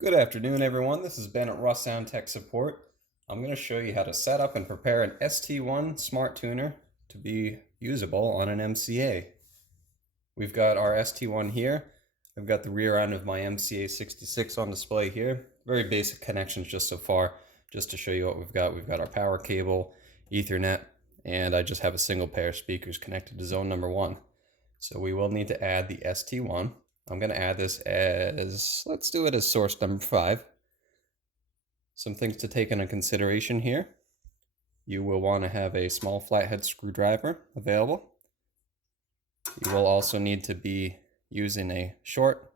Good afternoon, everyone. This is Ben at Russound Tech Support. I'm going to show you how to set up and prepare an ST1 Smart Tuner to be usable on an MCA. We've got our ST1 here. I've got the rear end of my MCA 66 on display here. Very basic connections just so far, just to show you what we've got. We've got our power cable, Ethernet, and I just have a single pair of speakers connected to zone number 1. So we will need to add the ST1. I'm going to add this as, let's do it as source number 5. Some things to take into consideration here. You will want to have a small flathead screwdriver available. You will also need to be using a short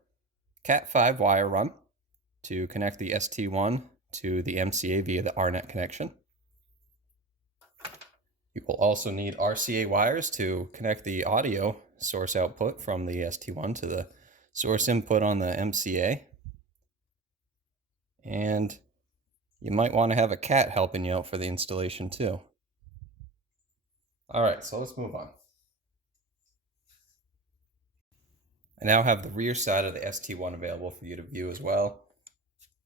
Cat5 wire run to connect the ST1 to the MCA via the RNet connection. You will also need Rca wires to connect the audio source output from the ST1 to the source input on the MCA. And you might want to have a cat helping you out for the installation too. Alright, so let's move on. I now have the rear side of the ST1 available for you to view as well.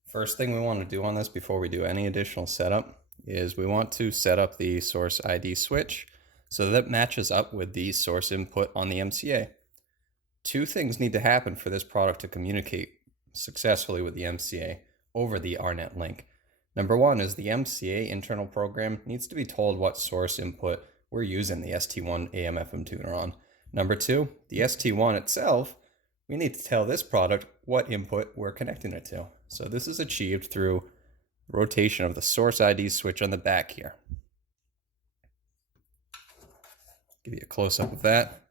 First thing we want to do on this before we do any additional setup is we want to set up the source ID switch so that matches up with the source input on the MCA. Two things need to happen for this product to communicate successfully with the MCA over the RNet link. Number one is the MCA internal program needs to be told what source input we're using the ST1 AM/FM tuner on. Number two, the ST1 itself, we need to tell this product what input we're connecting it to. So this is achieved through rotation of the source ID switch on the back here. Give you a close-up of that.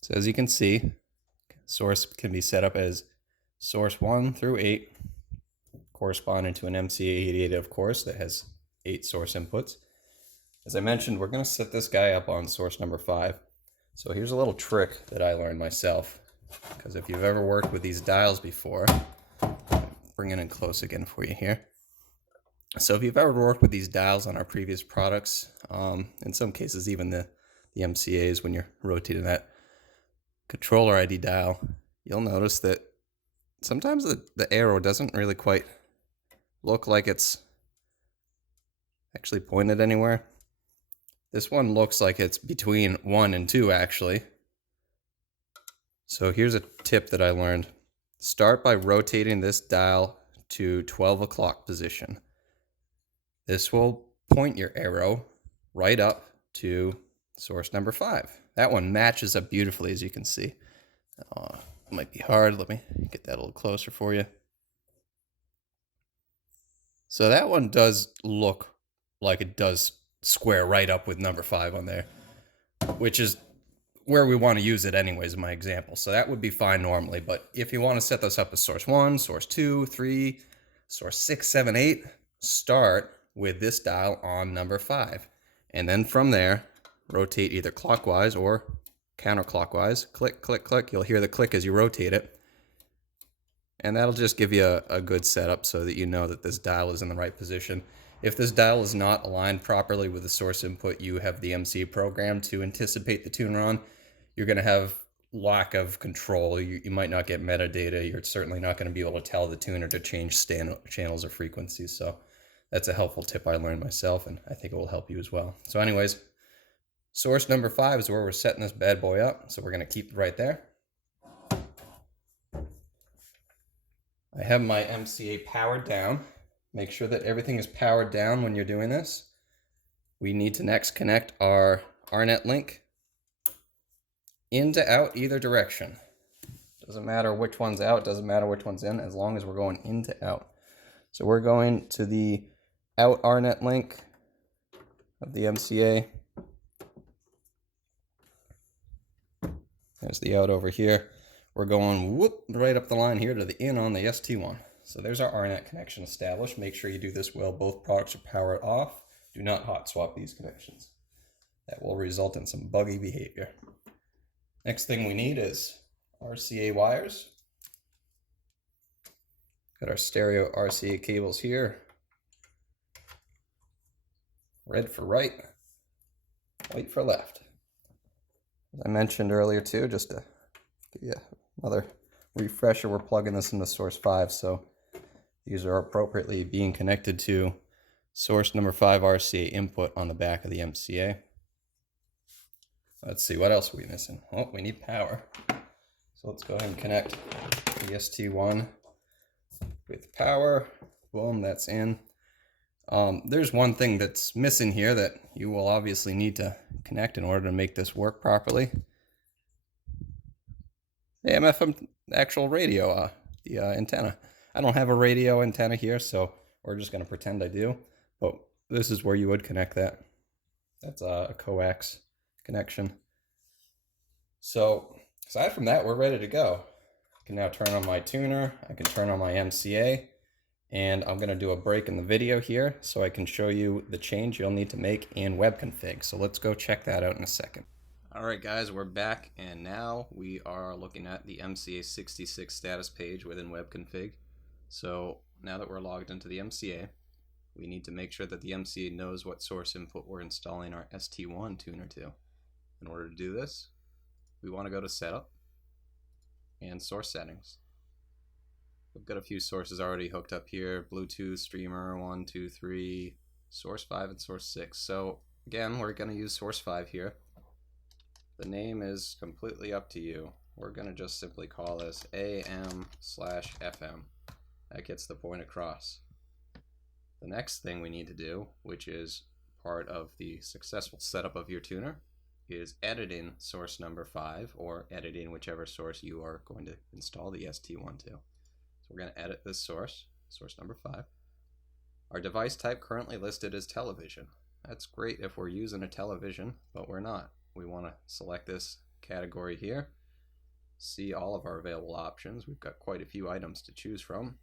So as you can see, source can be set up as source 1 through 8, corresponding to an MCA 88, of course, that has 8 source inputs. As I mentioned, we're going to set this guy up on source number 5. So here's a little trick that I learned myself, because if you've ever worked with these dials before, bring it in close again for you here. So if you've ever worked with these dials on our previous products, in some cases even the MCAs, when you're rotating that controller ID dial, you'll notice that sometimes the arrow doesn't really quite look like it's actually pointed anywhere. This one looks like it's between 1 and 2 actually. So here's a tip that I learned. Start by rotating this dial to 12 o'clock position. This will point your arrow right up to source number 5. That one matches up beautifully, as you can see. It might be hard. Let me get that a little closer for you. So that one does look like it does square right up with number 5 on there, which is where we want to use it anyways in my example. So that would be fine normally, but if you want to set this up as source 1, source 2, 3, source 6, 7, 8, start with this dial on number 5. And then from there, rotate either clockwise or counterclockwise. Click, click, click. You'll hear the click as you rotate it. And that'll just give you a good setup so that you know that this dial is in the right position. If this dial is not aligned properly with the source input you have the MC program to anticipate the tuner on, you're going to have lack of control. You might not get metadata. You're certainly not going to be able to tell the tuner to change channels or frequencies. So that's a helpful tip I learned myself, and I think it will help you as well. So anyways, source number 5 is where we're setting this bad boy up. So we're going to keep it right there. I have my MCA powered down. Make sure that everything is powered down when you're doing this. We need to next connect our RNet link in to out either direction. Doesn't matter which one's out, doesn't matter which one's in, as long as we're going in to out. So we're going to the out RNet link of the MCA. There's the out over here. We're going whoop right up the line here to the in on the ST1. So there's our RNet connection established. Make sure you do this while both products are powered off. Do not hot swap these connections. That will result in some buggy behavior. Next thing we need is RCA wires. Got our stereo RCA cables here. Red for right, white for left. As I mentioned earlier too, just to give you another refresher, we're plugging this into source 5, so these are appropriately being connected to source number 5 RCA input on the back of the MCA. Let's see, what else are we missing? Oh, we need power. So let's go ahead and connect the ST1 with power. Boom, that's in. There's one thing that's missing here that you will obviously need to connect in order to make this work properly. AM/FM actual radio, the antenna. I don't have a radio antenna here, so we're just going to pretend I do. But this is where you would connect that. That's a coax connection. So aside from that, we're ready to go. I can now turn on my tuner. I can turn on my MCA. And I'm going to do a break in the video here so I can show you the change you'll need to make in web config. So let's go check that out in a second. Alright guys, we're back, and now we are looking at the MCA 66 status page within web config. So now that we're logged into the MCA, we need to make sure that the MCA knows what source input we're installing our ST1 tuner to. In order to do this, we want to go to Setup and Source Settings. We've got a few sources already hooked up here: Bluetooth, Streamer, 1, 2, 3, Source 5, and Source 6. So again, we're going to use Source 5 here. The name is completely up to you. We're going to just simply call this AM/FM. That gets the point across. The next thing we need to do, which is part of the successful setup of your tuner, is editing source number 5, or editing whichever source you are going to install the ST1 to. So we're going to edit this source, source number 5. Our device type currently listed as television. That's great if we're using a television, but we're not. We want to select this category here, see all of our available options. We've got quite a few items to choose from,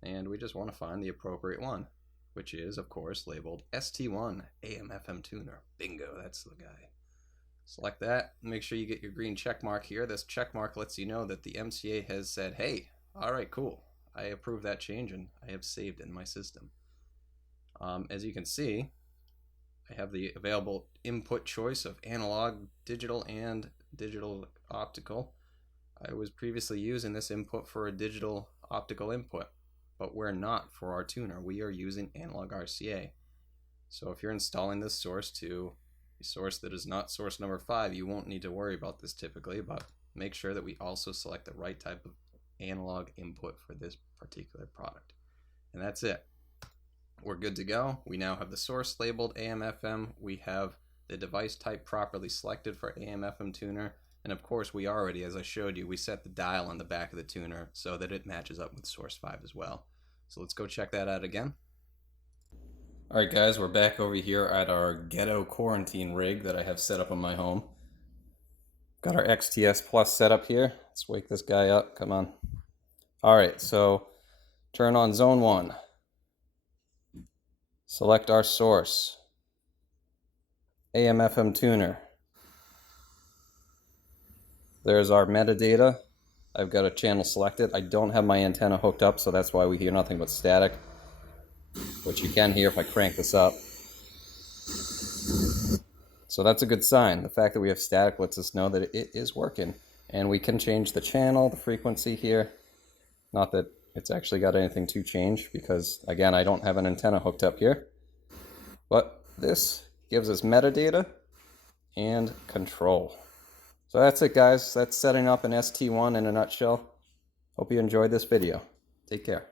and we just want to find the appropriate one, which is of course labeled ST1 AM/FM tuner. Bingo, that's the guy. Select that, make sure you get your green check mark here. This check mark lets you know that the MCA has said, hey, alright, cool, I approve that change and I have saved it in my system. As you can see, I have the available input choice of analog, digital, and digital optical. I was previously using this input for a digital optical input, but we're not for our tuner. We are using analog RCA. So if you're installing this source to a source that is not source number 5, you won't need to worry about this typically, but make sure that we also select the right type of analog input for this particular product. And that's it. We're good to go. We now have the source labeled AM/FM. We have the device type properly selected for AM/FM tuner. And of course, we already, as I showed you, we set the dial on the back of the tuner so that it matches up with source 5 as well. So let's go check that out again. Alright guys, we're back over here at our ghetto quarantine rig that I have set up in my home. Got our XTS Plus set up here. Let's wake this guy up, come on. Alright, so turn on zone 1. Select our source, AM/FM tuner. There's our metadata. I've got a channel selected. I don't have my antenna hooked up, so that's why we hear nothing but static, which you can hear if I crank this up. So that's a good sign. The fact that we have static lets us know that it is working. And we can change the channel, the frequency here. Not that it's actually got anything to change because, again, I don't have an antenna hooked up here. But this gives us metadata and control. So that's it, guys. That's setting up an ST1 in a nutshell. Hope you enjoyed this video. Take care.